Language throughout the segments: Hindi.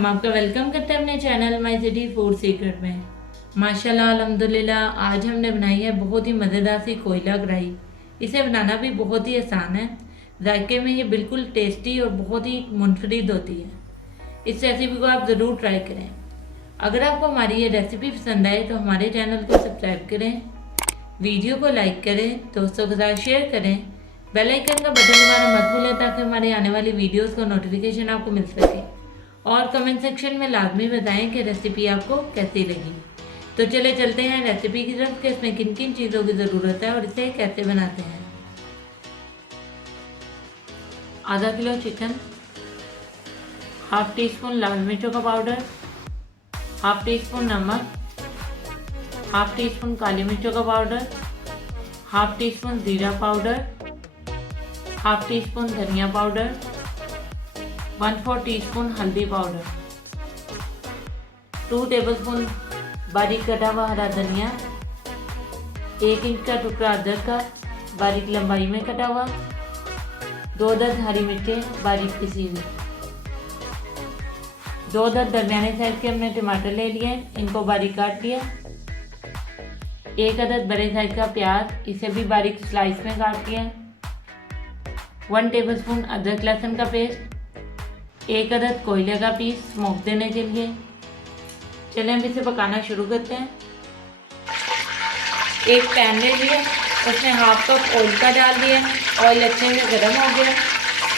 हम आपका वेलकम करते हैं अपने channel my city food secret में। माशाल्लाह अल्हम्दुलिल्लाह आज हमने बनाई है बहुत ही मज़ेदार सी कोयला कढ़ाई। इसे बनाना भी बहुत ही आसान है। जायके में ये बिल्कुल टेस्टी और बहुत ही मुनफरिद होती है। इस रेसिपी को आप ज़रूर ट्राई करें। अगर आपको हमारी ये रेसिपी पसंद आए तो हमारे चैनल को सब्सक्राइब करें, वीडियो को लाइक करें, दोस्तों के साथ शेयर करें, बेल आइकन का बटन दबाना मत भूलें ताकि हमारे आने वाली वीडियोस का नोटिफिकेशन आपको मिल सके। और कमेंट सेक्शन में लाजमी बताएं कि रेसिपी आपको कैसी लगी। तो चले चलते हैं रेसिपी की तरफ कि इसमें किन किन चीज़ों की ज़रूरत है और इसे कैसे बनाते हैं। आधा kilo chicken, half teaspoon लाल मिर्चों का पाउडर, हाफ टी स्पून नमक, हाफ टी स्पून काली मिर्चों का पाउडर, हाफ टी स्पून जीरा पाउडर, हाफ टी स्पून धनिया पाउडर, 1/4 टीस्पून हल्दी पाउडर, 2 टेबलस्पून बारीक कटा हुआ हरा धनिया, 1 इंच का टुकड़ा अदरक का बारीक लंबाई में कटा हुआ, 2 दर्द हरी मिर्चें बारीक पिसी हुई, 2 दर्द दरमियाने साइज के हमने टमाटर ले लिए, इनको बारीक काट लिया, 1 अदद बड़े साइज का प्याज, इसे भी बारीक स्लाइस में काट लिया, 1 टेबलस्पून अदरक लहसुन का पेस्ट, 1 अदद कोयले का पीस स्मोक देने के लिए। चलें अब इसे पकाना शुरू करते हैं। एक पैन ले लिया, उसमें हाफ कप ऑयल का डाल दिया, ऑयल अच्छे से गर्म हो गया।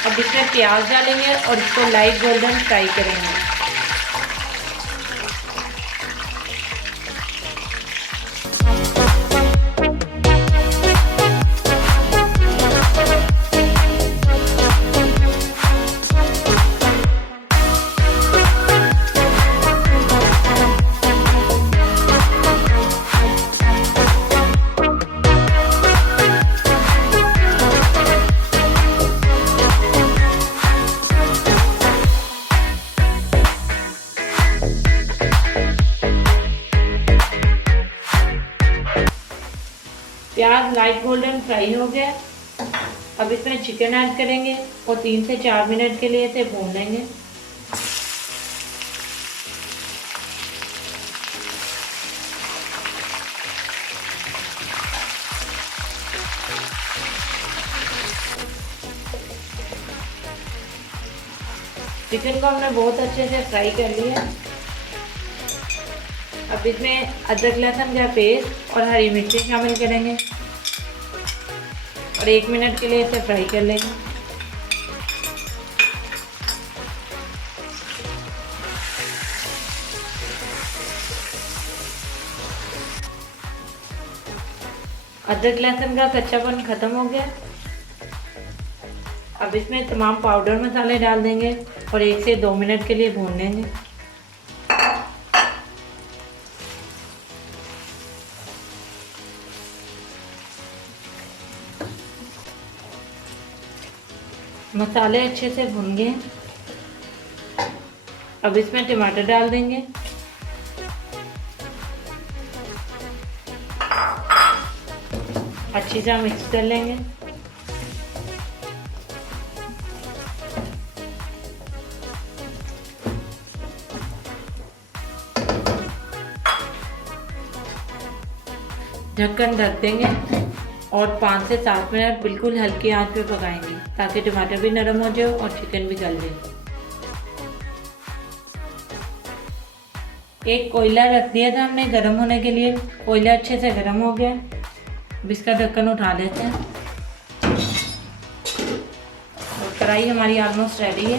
अब इसमें प्याज डालेंगे और इसको लाइट गोल्डन फ्राई करेंगे। प्याज लाइट गोल्डन फ्राई हो गया। अब इसमें चिकन ऐड करेंगे और 3 से 4 मिनट के लिए इसे भून लेंगे। चिकन को हमने बहुत अच्छे से फ्राई कर लिया। अब इसमें अदरक लहसुन का पेस्ट और हरी मिर्ची शामिल करेंगे और 1 मिनट के लिए इसे फ्राई कर लेंगे। अदरक लहसुन का कच्चापन खत्म हो गया। अब इसमें तमाम पाउडर मसाले डाल देंगे और 1 से 2 मिनट के लिए भून लेंगे। मसाले अच्छे से भुन गए। अब इसमें टमाटर डाल देंगे। अच्छी तरह मिक्स कर लेंगे। ढक्कन ढक देंगे और 5 से 7 मिनट बिल्कुल हल्की आंच पे पकाएंगे ताकि टमाटर भी नरम हो जाए और चिकन भी गल जाए। एक कोयला रख दिया था हमने गर्म होने के लिए। कोयला अच्छे से गर्म हो गया। अब इसका ढक्कन उठा लेते हैं और कढ़ाई हमारी ऑलमोस्ट रेडी है।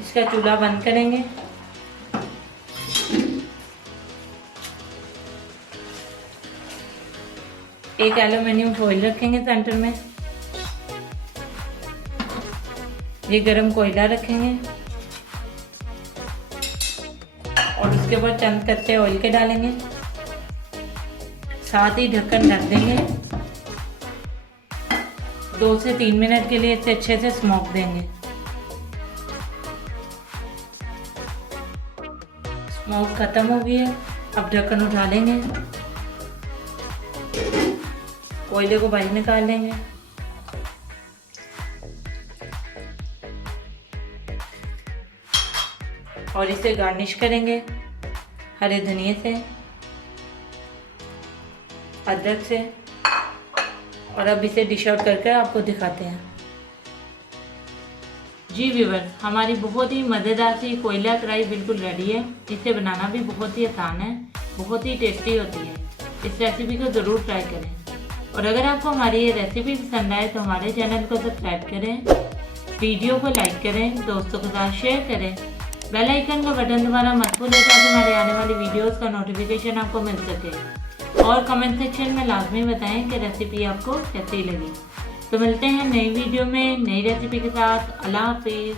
इसका चूल्हा बंद करेंगे। एक एल्युमिनियम फॉइल रखेंगे सेंटर में। ये गरम कोयला रखेंगे और उसके बाद चंद कच्चे ऑयल के डालेंगे। साथ ही ढक्कन ढक देंगे। 2 से 3 मिनट के लिए इसे अच्छे से स्मोक देंगे। स्मोक खत्म हो गई है। अब ढक्कन उठा लेंगे। कोयले को बाहर निकाल लेंगे। और इसे गार्निश करेंगे हरे धनिए से, अदरक से। और अब इसे डिश आउट करके आपको दिखाते हैं। जी व्यूअर्स, हमारी बहुत ही मज़ेदार सी कोयला कढ़ाई बिल्कुल रेडी है। इसे बनाना भी बहुत ही आसान है, बहुत ही टेस्टी होती है। इस रेसिपी को ज़रूर ट्राई करें। और अगर आपको हमारी ये रेसिपी पसंद आए तो हमारे चैनल को सब्सक्राइब करें, वीडियो को लाइक करें, दोस्तों के साथ शेयर करें, बेल आइकन का बटन दबाना मत भूलें ताकि हमारे आने वाली वीडियोस का नोटिफिकेशन आपको मिल सके। और कमेंट सेक्शन में लाजमी बताएं कि रेसिपी आपको कैसी लगी। तो मिलते हैं नई वीडियो में नई रेसिपी के साथ। अल्लाह हाफिज़।